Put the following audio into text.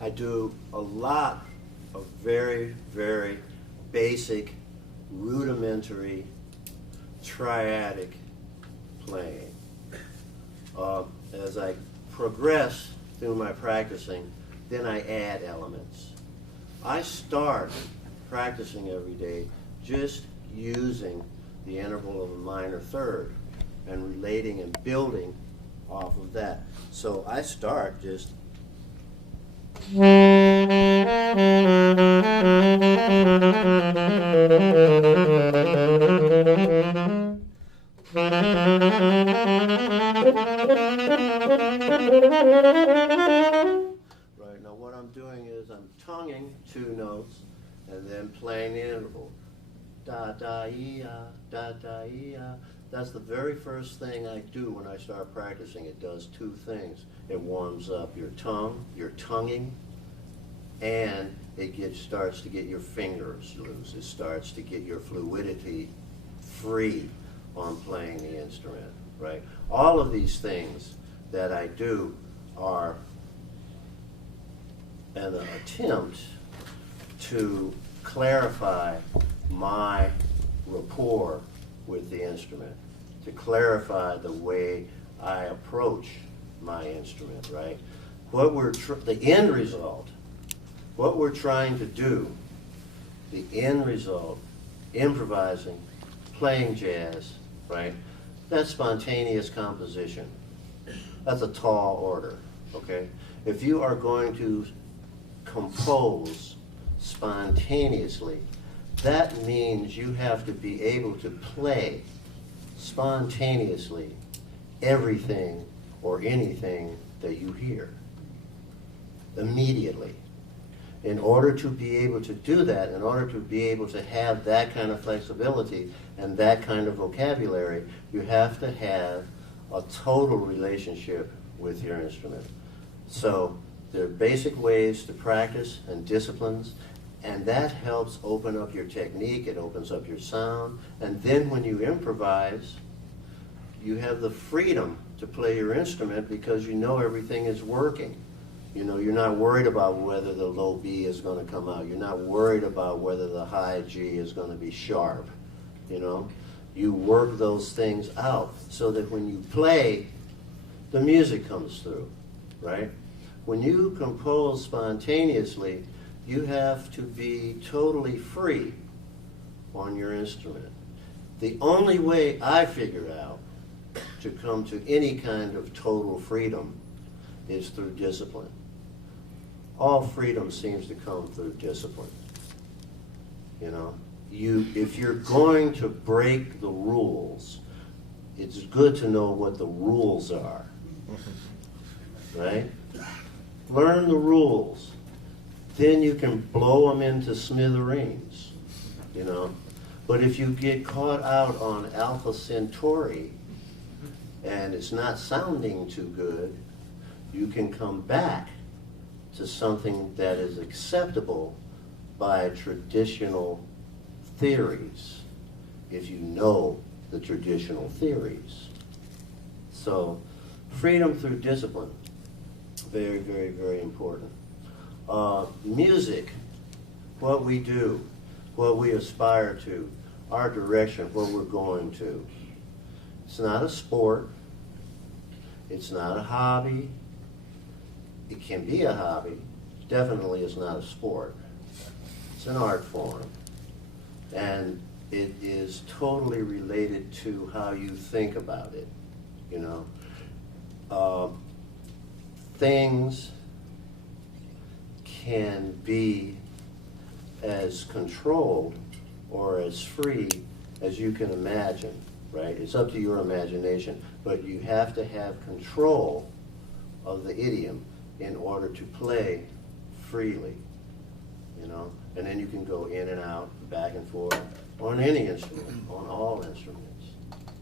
I do a lot of very, very basic, rudimentary, triadic playing. As I progress through my practicing, then I add elements. I start practicing every day just using the interval of a minor third and relating and building off of that. So I start just right, now what I'm doing is I'm tonguing two notes and then playing the interval. Da da ya, da da ya. That's the very first thing I do when I start practicing. It does two things. It warms up your tongue, your tonguing, and it starts to get your fingers loose. It starts to get your fluidity free on playing the instrument, right? All of these things that I do are an attempt to clarify my rapport with the instrument, to clarify the way I approach my instrument, right? The end result, what we're trying to do, the end result, improvising, playing jazz, right? That's spontaneous composition. That's a tall order, okay? If you are going to compose spontaneously, that means you have to be able to play spontaneously everything or anything that you hear immediately. In order to be able to do that, in order to be able to have that kind of flexibility and that kind of vocabulary, you have to have a total relationship with your instrument. So there are basic ways to practice and disciplines, and that helps open up your technique, it opens up your sound, and then when you improvise, you have the freedom to play your instrument because you know everything is working. You know, you're not worried about whether the low B is going to come out. You're not worried about whether the high G is going to be sharp. You know, you work those things out so that when you play, the music comes through, right? When you compose spontaneously, you have to be totally free on your instrument. The only way I figured out to come to any kind of total freedom is through discipline. All freedom seems to come through discipline. You know, if you're going to break the rules, it's good to know what the rules are, right? Learn the rules. Then you can blow them into smithereens, you know. But if you get caught out on Alpha Centauri and it's not sounding too good, you can come back to something that is acceptable by traditional theories, if you know the traditional theories. So, freedom through discipline, very, very, very important. Music, what we do, what we aspire to, our direction, where we're going to. It's not a sport. It's not a hobby. It can be a hobby. Definitely is not a sport. It's an art form. And it is totally related to how you think about it, you know. Things can be as controlled or as free as you can imagine, right? It's up to your imagination, but you have to have control of the idiom in order to play freely, you know? And then you can go in and out, back and forth, on any instrument, on all instruments.